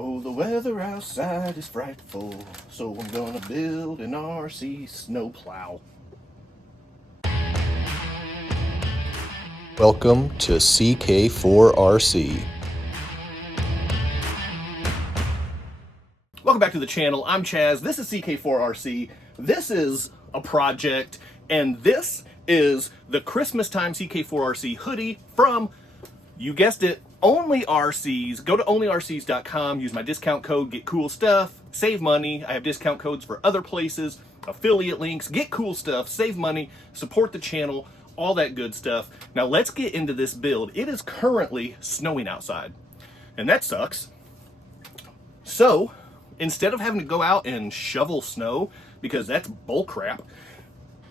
Oh, the weather outside is frightful, so I'm gonna build an RC snowplow. Welcome to CK4RC. Welcome back to the channel. I'm Chaz. This is CK4RC. This is a project, and this is the Christmas time CK4RC hoodie from, you guessed it, Only RCs. Go to onlyrcs.com, use my discount code, get cool stuff, save money. I have discount codes for other places, affiliate links, get cool stuff, save money, support the channel, all that good stuff. Now let's get into this build. It is currently snowing outside, and that sucks. So instead of having to go out and shovel snow, because that's bull crap,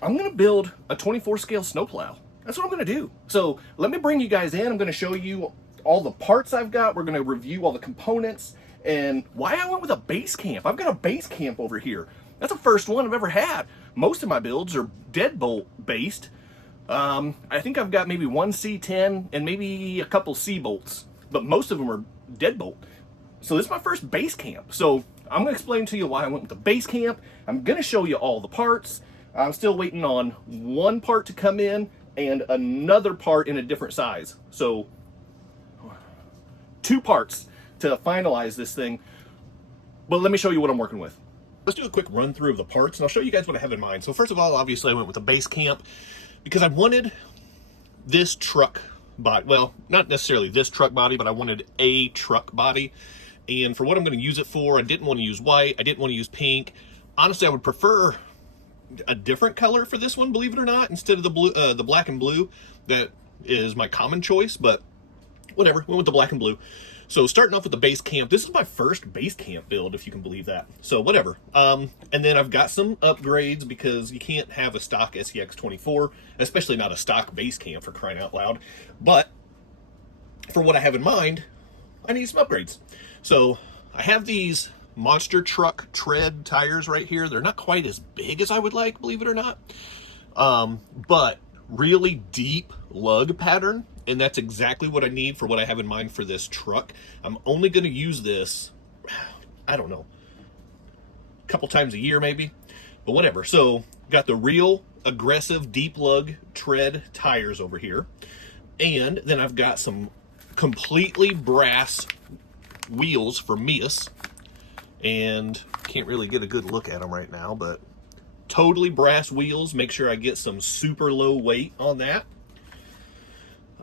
I'm gonna build a 24 scale snowplow. That's what I'm gonna do. So let me bring you guys in. I'm gonna show you all the parts I've got. We're gonna review all the components and why I went with a base camp. I've got a base camp over here. That's the first one I've ever had. Most of my builds are deadbolt based. I think I've got maybe one C10 and maybe a couple C bolts, but most of them are deadbolt. So this is my first base camp. So I'm gonna explain to you why I went with the base camp. I'm gonna show you all the parts. I'm still waiting on one part to come in and another part in a different size. So 2 parts to finalize this thing, but let me show you what I'm working with. Let's do a quick run through of the parts and I'll show you guys what I have in mind. So first of all, obviously I went with the base camp because I wanted this truck body. Well, not necessarily this truck body, but I wanted a truck body. And for what I'm going to use it for, I didn't want to use white. I didn't want to use pink. Honestly, I would prefer a different color for this one, believe it or not, instead of the blue, the black and blue. That is my common choice, but whatever, went with the black and blue. So starting off with the base camp, this is my first base camp build, if you can believe that. So whatever. And then I've got some upgrades because you can't have a stock SCX24, especially not a stock base camp, for crying out loud. But for what I have in mind, I need some upgrades. So I have these monster truck tread tires right here. They're not quite as big as I would like, believe it or not. But really deep lug pattern. And that's exactly what I need for what I have in mind for this truck. I'm only going to use this, I don't know, a couple times a year maybe, but whatever. So got the real aggressive deep lug tread tires over here. And then I've got some completely brass wheels for Mias. And can't really get a good look at them right now, but totally brass wheels. Make sure I get some super low weight on that.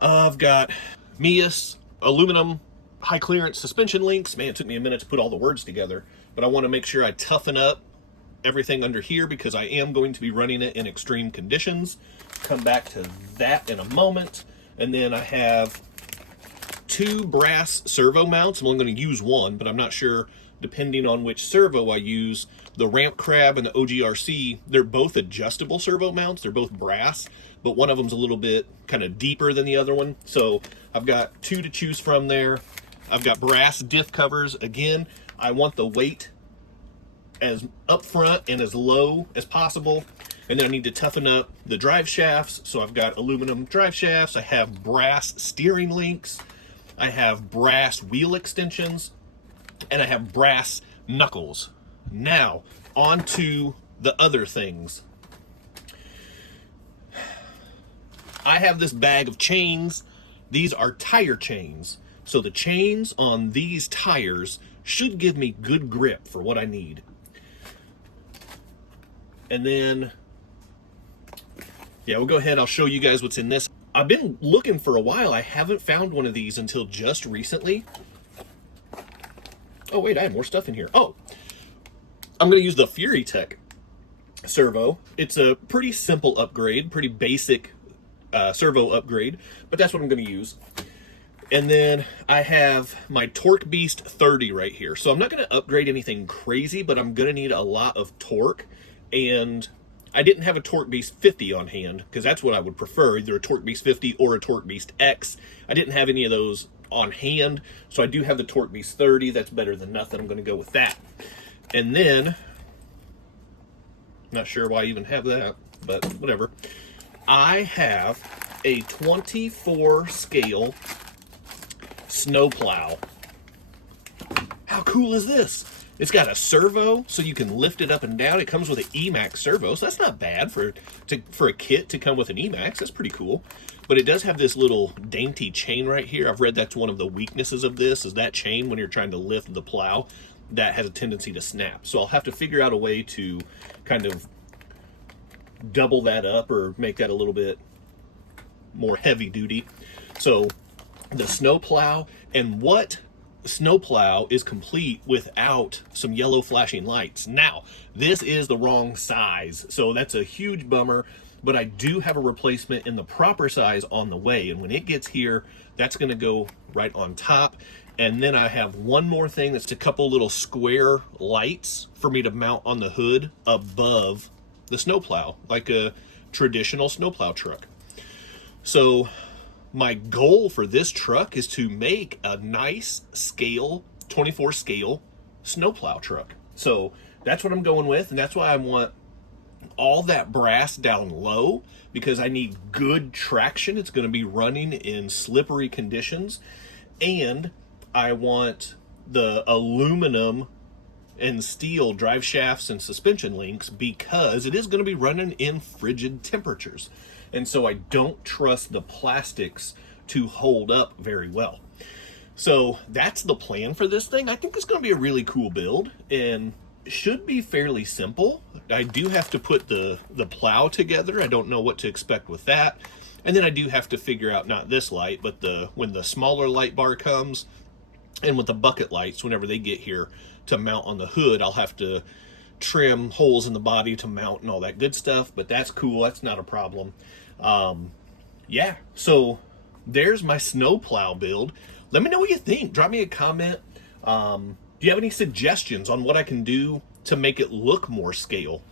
I've got Mias aluminum high clearance suspension links. Man, it took me a minute to put all the words together, but I want to make sure I toughen up everything under here because I am going to be running it in extreme conditions. Come back to that in a moment. And then I have 2 brass servo mounts. I'm only going to use one, but I'm not sure depending on which servo I use. The Ramp Crab and the OGRC, they're both adjustable servo mounts. They're both brass, but one of them's a little bit kind of deeper than the other one. So I've got 2 to choose from there. I've got brass diff covers. Again, I want the weight as up front and as low as possible. And then I need to toughen up the drive shafts. So I've got aluminum drive shafts. I have brass steering links. I have brass wheel extensions. And I have brass knuckles. Now, on to the other things. I have this bag of chains. These are tire chains. So the chains on these tires should give me good grip for what I need. And then, yeah, we'll go ahead. I'll show you guys what's in this. I've been looking for a while. I haven't found one of these until just recently. Oh, wait, I have more stuff in here. Oh, I'm going to use the Fury Tech servo. It's a pretty simple upgrade, pretty basic servo upgrade, but that's what I'm going to use. And then I have my Torque Beast 30 right here. So I'm not going to upgrade anything crazy, but I'm going to need a lot of torque. And I didn't have a Torque Beast 50 on hand because that's what I would prefer, either a Torque Beast 50 or a Torque Beast X. I didn't have any of those on hand, so I do have the Torque Beast 30. That's better than nothing. I'm going to go with that. And then, not sure why I even have that, but whatever. I have a 24 scale snowplow. how cool is this? It's got a servo, so you can lift it up and down. It comes with an Emax servo, so that's not bad for a kit to come with an Emax. That's pretty cool. But it does have this little dainty chain right here. I've read that's one of the weaknesses of this, is that chain when you're trying to lift the plow, that has a tendency to snap. So I'll have to figure out a way to kind of double that up or make that a little bit more heavy duty. So the snow plow, and what snow plow is complete without some yellow flashing lights? Now, this is the wrong size, so that's a huge bummer, but I do have a replacement in the proper size on the way, and when it gets here, that's going to go right on top. And then I have one more thing, that's a couple little square lights for me to mount on the hood above the snowplow, like a traditional snowplow truck. So my goal for this truck is to make a nice scale, 24 scale snowplow truck. So that's what I'm going with, and that's why I want all that brass down low, because I need good traction. It's going to be running in slippery conditions, and I want the aluminum and steel drive shafts and suspension links, because it is going to be running in frigid temperatures. And so I don't trust the plastics to hold up very well. So that's the plan for this thing. I think it's going to be a really cool build and should be fairly simple. I do have to put the plow together. I don't know what to expect with that. And then I do have to figure out, not this light, but when the smaller light bar comes, and with the bucket lights, whenever they get here to mount on the hood, I'll have to trim holes in the body to mount and all that good stuff, but that's cool. That's not a problem. Yeah, so there's my snowplow build. Let me know what you think. Drop me a comment. Do you have any suggestions on what I can do to make it look more scale?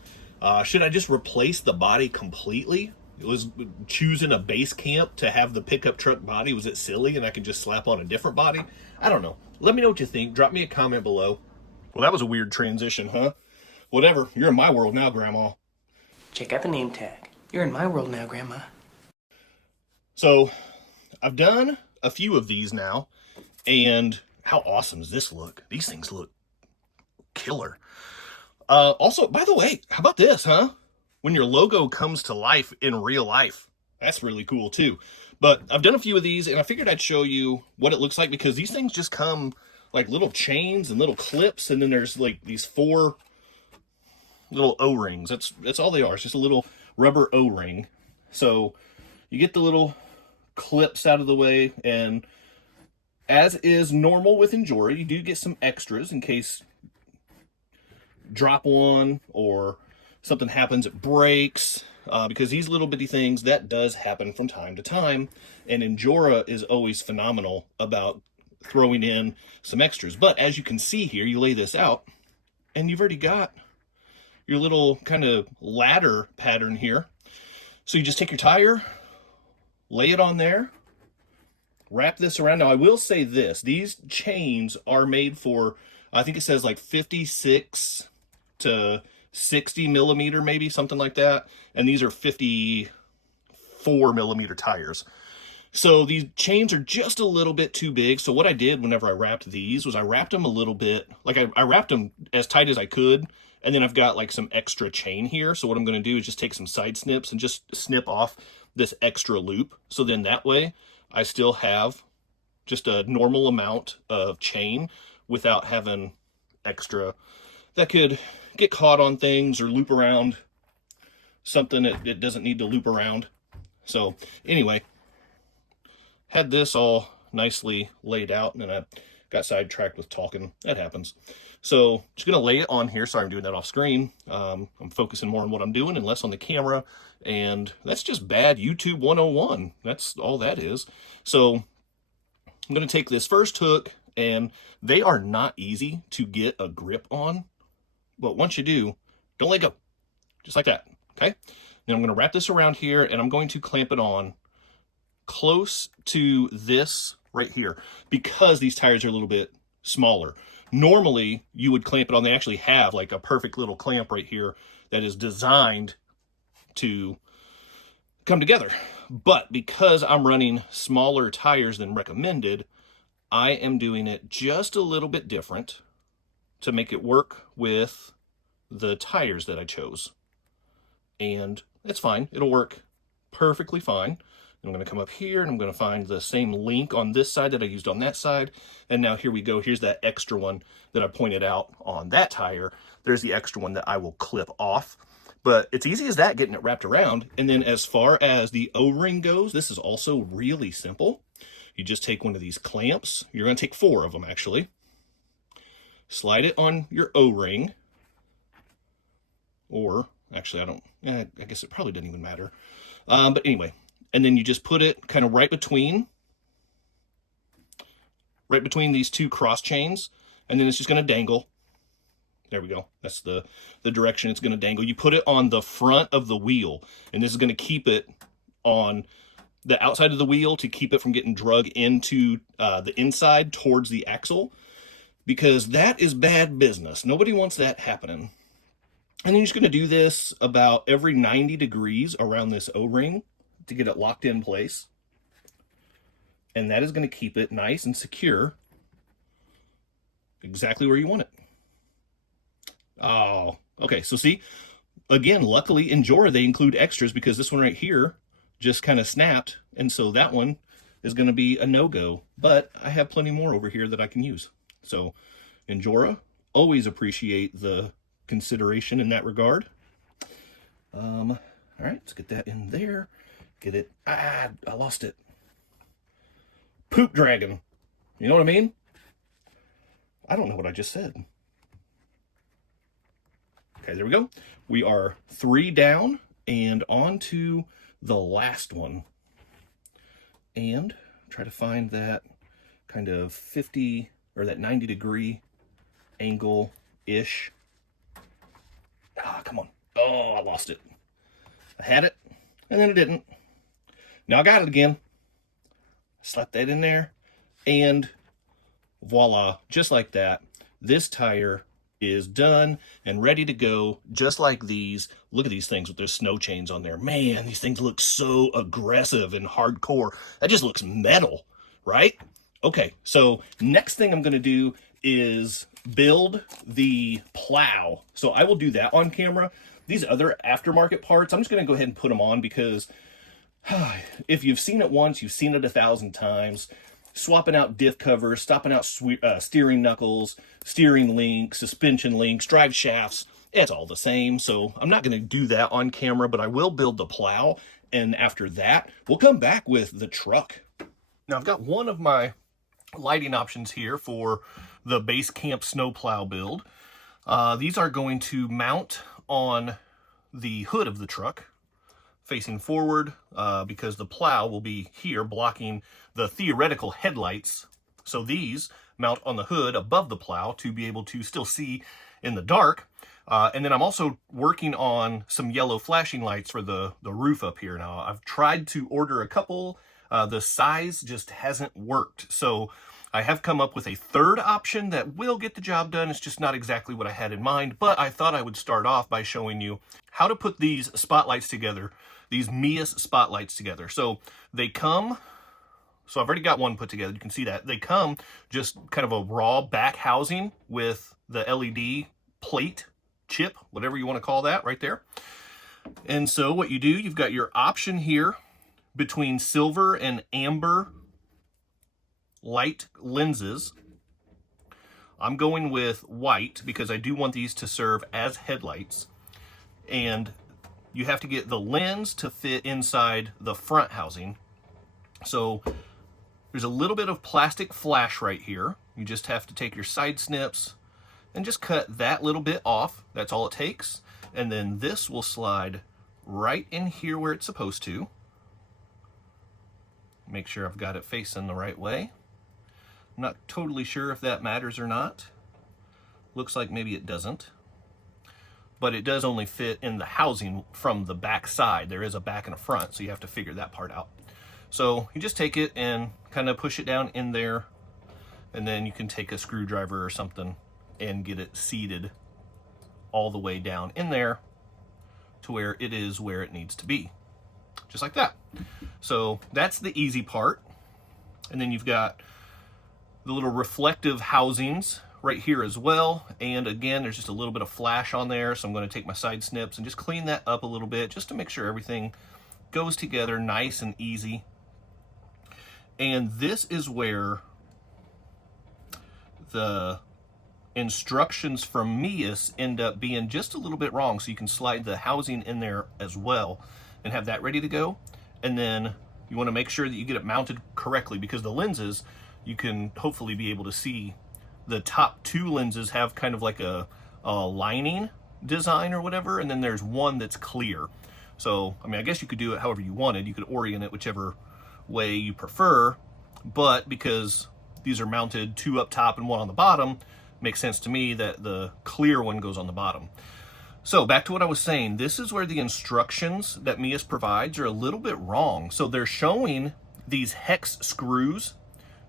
Should I just replace the body completely? It was choosing a base camp to have the pickup truck body. Was it silly and I could just slap on a different body? I don't know. Let me know what you think. Drop me a comment below. Well, that was a weird transition, huh? Whatever. You're in my world now, Grandma. Check out the name tag. You're in my world now, Grandma. So I've done a few of these now, and how awesome does this look? These things look killer. Also, by the way, how about this, huh? When your logo comes to life in real life. That's really cool too. But I've done a few of these, and I figured I'd show you what it looks like, because these things just come like little chains and little clips, and then there's like these 4 little O-rings. That's all they are. It's just a little rubber O-ring. So you get the little clips out of the way, and as is normal with Endura, you do get some extras in case drop one or something happens, it breaks, because these little bitty things, that does happen from time to time, and Endura is always phenomenal about throwing in some extras. But as you can see here, you lay this out, and you've already got your little kind of ladder pattern here. So you just take your tire, lay it on there, wrap this around. Now I will say this, these chains are made for, I think it says like 56 to 60 millimeter, maybe something like that. And these are 54 millimeter tires. So these chains are just a little bit too big. So what I did whenever I wrapped these was I wrapped them a little bit, like I wrapped them as tight as I could. And then I've got like some extra chain here. So what I'm going to do is just take some side snips and just snip off this extra loop. So then that way I still have just a normal amount of chain without having extra that could get caught on things or loop around something that it doesn't need to loop around. So anyway, had this all nicely laid out, and then I got sidetracked with talking. That happens. So just gonna lay it on here. Sorry, I'm doing that off screen. I'm focusing more on what I'm doing and less on the camera, and that's just bad YouTube 101. That's all that is. So I'm gonna take this first hook, and they are not easy to get a grip on, but once you do, don't let go, just like that, okay? Then I'm gonna wrap this around here, and I'm going to clamp it on close to this right here, because these tires are a little bit smaller. Normally, you would clamp it on, they actually have like a perfect little clamp right here that is designed to come together. But because I'm running smaller tires than recommended, I am doing it just a little bit different. to make it work with the tires that I chose. And it's fine. It'll work perfectly fine. I'm going to come up here and I'm going to find the same link on this side that I used on that side. And now here we go. Here's that extra one that I pointed out on that tire. There's the extra one that I will clip off. But it's easy as that, getting it wrapped around. And then as far as the O-ring goes, this is also really simple. You just take one of these clamps. You're going to take 4 of them, actually. Slide it on your O-ring. Or, actually, I guess it probably doesn't even matter. But anyway, and then you just put it kind of right between these 2 cross chains, and then it's just going to dangle. There we go. That's the direction it's going to dangle. You put it on the front of the wheel, and this is going to keep it on the outside of the wheel to keep it from getting drug into the inside towards the axle, because that is bad business. Nobody wants that happening. And then you're just going to do this about every 90 degrees around this O-ring to get it locked in place. And that is going to keep it nice and secure exactly where you want it. Oh, okay. So see, again, luckily in Jora, they include extras because this one right here just kind of snapped. And so that one is going to be a no-go, but I have plenty more over here that I can use. So in Jora, always appreciate the consideration in that regard. All right, let's get that in there. Get it. I lost it. Poop dragon. You know what I mean? I don't know what I just said. Okay, there we go. We are 3 down and on to the last one. And try to find that kind of 50 or that 90 degree angle-ish. Ah, come on. Oh, I lost it. I had it, and then I didn't. Now I got it again. Slap that in there, and voila, just like that. This tire is done and ready to go, just like these. Look at these things with their snow chains on there. Man, these things look so aggressive and hardcore. That just looks metal, right? Okay, so next thing I'm going to do is build the plow. So I will do that on camera. These other aftermarket parts, I'm just going to go ahead and put them on because if you've seen it once, you've seen it 1,000 times. Swapping out diff covers, swapping out steering knuckles, steering links, suspension links, drive shafts, it's all the same. So I'm not going to do that on camera, but I will build the plow. And after that, we'll come back with the truck. Now I've got one of my lighting options here for the Base Camp snow plow build. These are going to mount on the hood of the truck, facing forward, because the plow will be here blocking the theoretical headlights. So these mount on the hood above the plow to be able to still see in the dark. And then I'm also working on some yellow flashing lights for the roof up here. Now I've tried to order a couple. The size just hasn't worked. So I have come up with a third option that will get the job done. It's just not exactly what I had in mind, but I thought I would start off by showing you how to put these spotlights together, these Mias spotlights together. So they come, so I've already got one put together. You can see that. They come just kind of a raw back housing with the LED plate, chip, whatever you want to call that right there. And so what you do, you've got your option here between silver and amber light lenses. I'm going with white because I do want these to serve as headlights. And you have to get the lens to fit inside the front housing. So there's a little bit of plastic flash right here. You just have to take your side snips and just cut that little bit off. That's all it takes. And then this will slide right in here where it's supposed to. Make sure I've got it facing the right way. I'm not totally sure if that matters or not. Looks like maybe it doesn't. But it does only fit in the housing from the back side. There is a back and a front, so you have to figure that part out. So you just take it and kind of push it down in there, and then you can take a screwdriver or something and get it seated all the way down in there to where it is where it needs to be. Just like that. So that's the easy part. And then you've got the little reflective housings right here as well. And again, there's just a little bit of flash on there, so I'm going to take my side snips and just clean that up a little bit just to make sure everything goes together nice and easy. And this is where the instructions from Mias end up being just a little bit wrong. So you can slide the housing in there as well and have that ready to go. And then you want to make sure that you get it mounted correctly, because the lenses, you can hopefully be able to see the top two lenses have kind of like a lining design or whatever, and then there's one that's clear. So, I mean, I guess you could do it however you wanted. You could orient it whichever way you prefer, but because these are mounted, two up top and one on the bottom, makes sense to me that the clear one goes on the bottom. So back to what I was saying, this is where the instructions that Mias provides are a little bit wrong. So they're showing these hex screws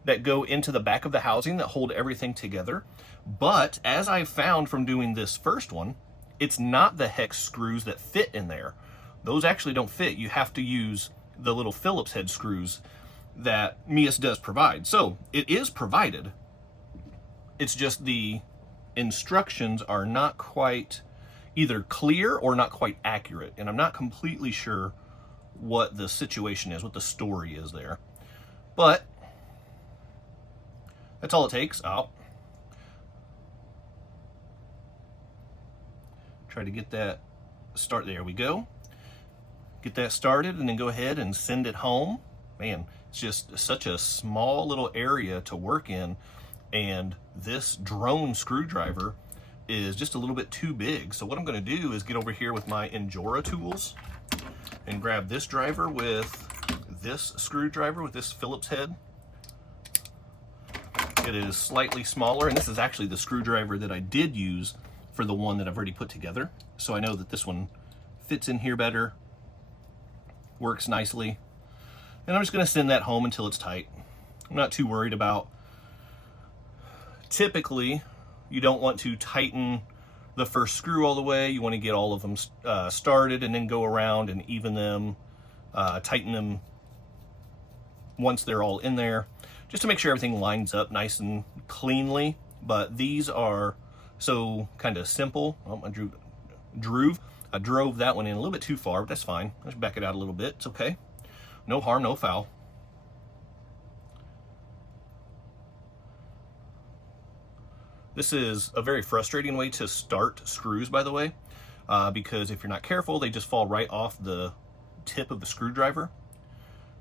that go into the back of the housing that hold everything together. But as I found from doing this first one, it's not the hex screws that fit in there. Those actually don't fit. You have to use the little Phillips head screws that Mias does provide. So it is provided. It's just the instructions are not quite either clear or not quite accurate. And I'm not completely sure what the situation is, what the story is there. But that's all it takes. I'll try to get that start. There we go. Get that started and then go ahead and send it home. Man, it's just such a small little area to work in, and this drone screwdriver is just a little bit too big. So what I'm going to do is get over here with my Injora tools and grab this driver with this screwdriver with this Phillips head. It is slightly smaller, and this is actually the screwdriver that I did use for the one that I've already put together. So I know that this one fits in here better, works nicely. And I'm just going to send that home until it's tight. I'm not too worried about. Typically, you don't want to tighten the first screw all the way. You want to get all of them started and then go around and even them, tighten them once they're all in there, just to make sure everything lines up nice and cleanly. But these are so kind of simple. Oh, I drove that one in a little bit too far, but that's fine. Let's back it out a little bit. It's okay. No harm, no foul. This is a very frustrating way to start screws, by the way, because if you're not careful, they just fall right off the tip of the screwdriver.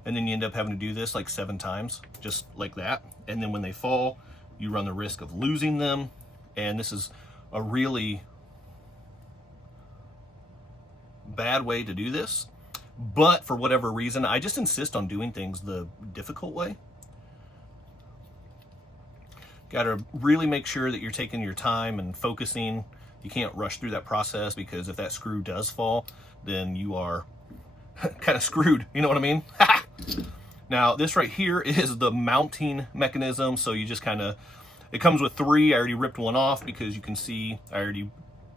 And then you end up having to do this like 7 times, just like that. And then when they fall, you run the risk of losing them. And this is a really bad way to do this. But for whatever reason, I just insist on doing things the difficult way. Got to really make sure that you're taking your time and focusing. You can't rush through that process, because if that screw does fall, then you are kind of screwed. You know what I mean? Now, this right here is the mounting mechanism. So you just kind of, it comes with 3. I already ripped one off because you can see I already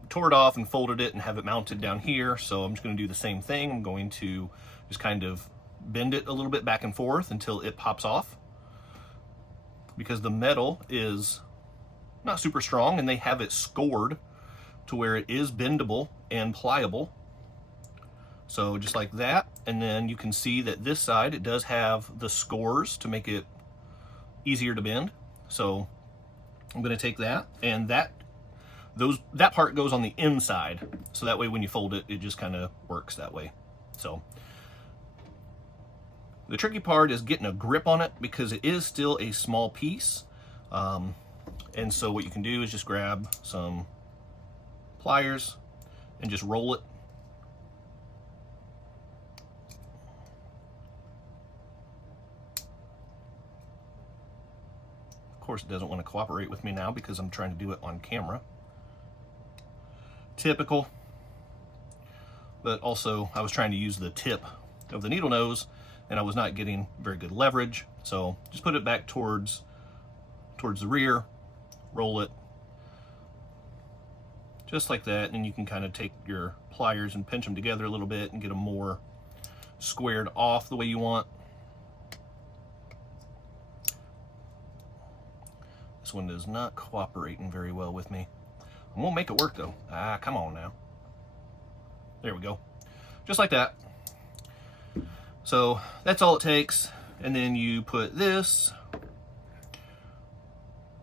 tore it off and folded it and have it mounted down here. So I'm just going to do the same thing. I'm going to just kind of bend it a little bit back and forth until it pops off, because the metal is not super strong and they have it scored to where it is bendable and pliable. So just like that. And then you can see that this side, it does have the scores to make it easier to bend. So I'm going to take that, and that part goes on the inside. So that way when you fold it, it just kind of works that way. So the tricky part is getting a grip on it, because it is still a small piece. And so what you can do is just grab some pliers and just roll it. Of course, it doesn't want to cooperate with me now because I'm trying to do it on camera. Typical. But also, I was trying to use the tip of the needle nose, and I was not getting very good leverage. So just put it back towards the rear, roll it just like that, and you can kind of take your pliers and pinch them together a little bit and get them more squared off the way you want. This one is not cooperating very well with me. I'm gonna make it work though. Ah, come on now. There we go. Just like that. So that's all it takes. And then you put this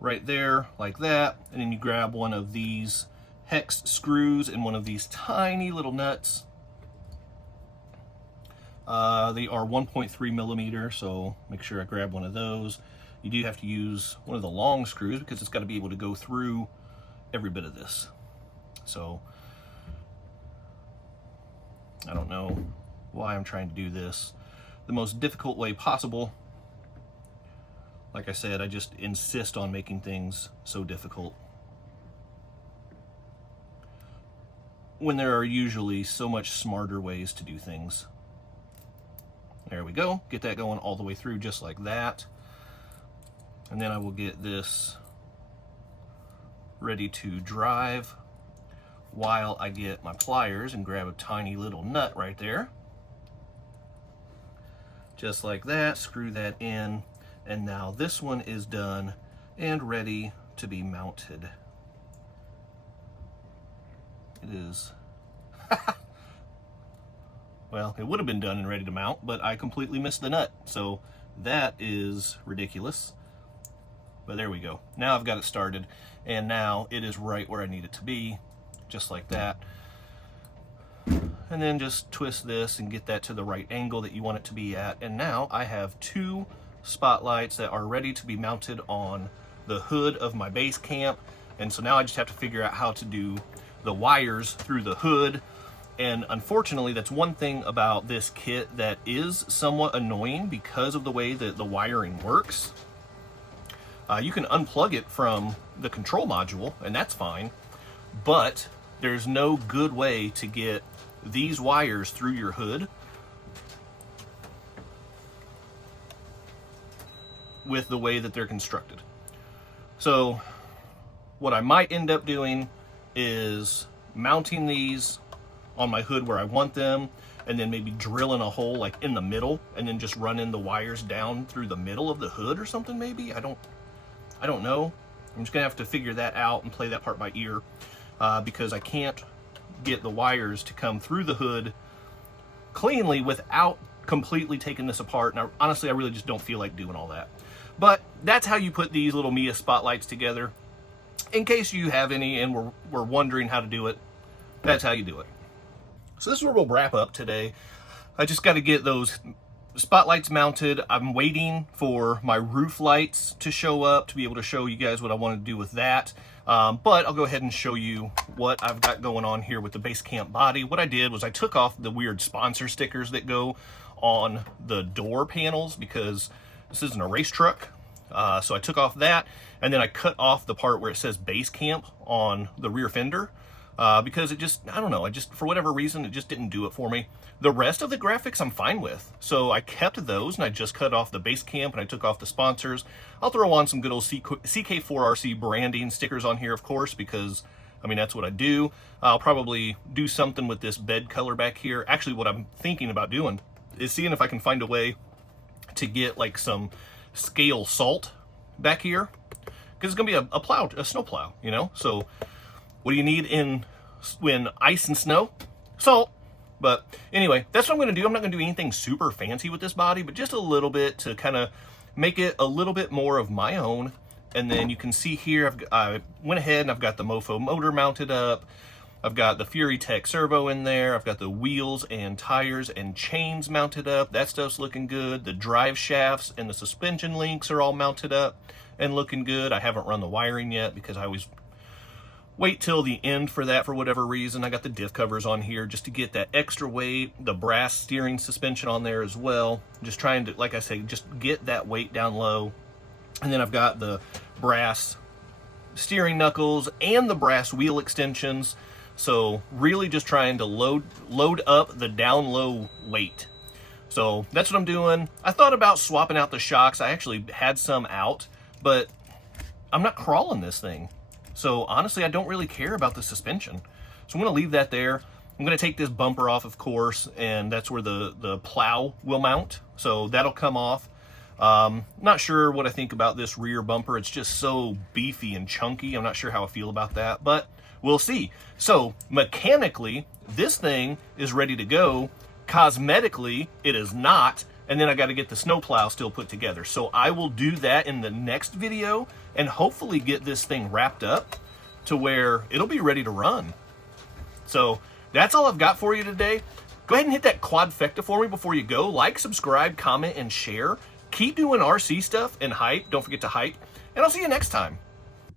right there like that. And then you grab one of these hex screws and one of these tiny little nuts. They are 1.3 millimeter, so make sure I grab one of those. You do have to use one of the long screws because it's got to be able to go through every bit of this. So I don't know why I'm trying to do this the most difficult way possible. Like I said, I just insist on making things so difficult when there are usually so much smarter ways to do things. There we go. Get that going all the way through just like that. And then I will get this ready to drive while I get my pliers and grab a tiny little nut right there. Just like that, screw that in, and now this one is done and ready to be mounted. It is, well, it would have been done and ready to mount, but I completely missed the nut, so that is ridiculous. But there we go. Now I've got it started, and now it is right where I need it to be, just like that. And then just twist this and get that to the right angle that you want it to be at. And now I have two spotlights that are ready to be mounted on the hood of my base camp. And so now I just have to figure out how to do the wires through the hood. And unfortunately, that's one thing about this kit that is somewhat annoying because of the way that the wiring works. You can unplug it from the control module, and that's fine, but there's no good way to get these wires through your hood with the way that they're constructed. So what I might end up doing is mounting these on my hood where I want them, and then maybe drilling a hole like in the middle and then just running the wires down through the middle of the hood or something maybe. I don't know. I'm just gonna have to figure that out and play that part by ear because I can't get the wires to come through the hood cleanly without completely taking this apart. And honestly, I really just don't feel like doing all that. But that's how you put these little Mia spotlights together. In case you have any and were wondering how to do it, that's how you do it. So this is where we'll wrap up today. I just got to get those spotlights mounted. I'm waiting for my roof lights to show up to be able to show you guys what I want to do with that. But I'll go ahead and show you what I've got going on here with the base camp body. What I did was I took off the weird sponsor stickers that go on the door panels because this isn't a race truck. So I took off that, and then I cut off the part where it says base camp on the rear fender. Because it just, I don't know, for whatever reason, it just didn't do it for me. The rest of the graphics I'm fine with. So I kept those, and I just cut off the base camp, and I took off the sponsors. I'll throw on some good old CK4RC branding stickers on here, of course, because, I mean, that's what I do. I'll probably do something with this bed color back here. Actually, what I'm thinking about doing is seeing if I can find a way to get, like, some scale salt back here. Because it's going to be a snow plow, you know? So what do you need when ice and snow? Salt. But anyway, that's what I'm going to do. I'm not going to do anything super fancy with this body, but just a little bit to kind of make it a little bit more of my own. And then you can see here, I went ahead and I've got the Mofo motor mounted up. I've got the Fury Tech servo in there. I've got the wheels and tires and chains mounted up. That stuff's looking good. The drive shafts and the suspension links are all mounted up and looking good. I haven't run the wiring yet because I always wait till the end for that for whatever reason. I got the diff covers on here just to get that extra weight, the brass steering suspension on there as well. Just trying to, like I say, just get that weight down low. And then I've got the brass steering knuckles and the brass wheel extensions. So really just trying to load up the down low weight. So that's what I'm doing. I thought about swapping out the shocks. I actually had some out, but I'm not crawling this thing. So honestly, I don't really care about the suspension. So I'm going to leave that there. I'm going to take this bumper off, of course, and that's where the plow will mount. So that'll come off. Not sure what I think about this rear bumper. It's just so beefy and chunky. I'm not sure how I feel about that, but we'll see. So mechanically, this thing is ready to go. Cosmetically, it is not. And then I got to get the snowplow still put together. So I will do that in the next video and hopefully get this thing wrapped up to where it'll be ready to run. So that's all I've got for you today. Go ahead and hit that quadfecta for me before you go. Like, subscribe, comment, and share. Keep doing RC stuff and hype. Don't forget to hype. And I'll see you next time.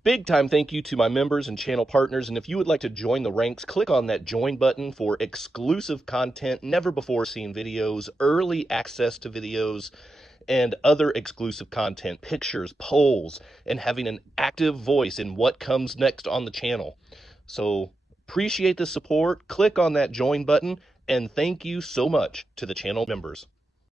Big time thank you to my members and channel partners. And if you would like to join the ranks, click on that join button for exclusive content, never before seen videos, early access to videos, and other exclusive content, pictures, polls, and having an active voice in what comes next on the channel. So appreciate the support. Click on that join button, and thank you so much to the channel members.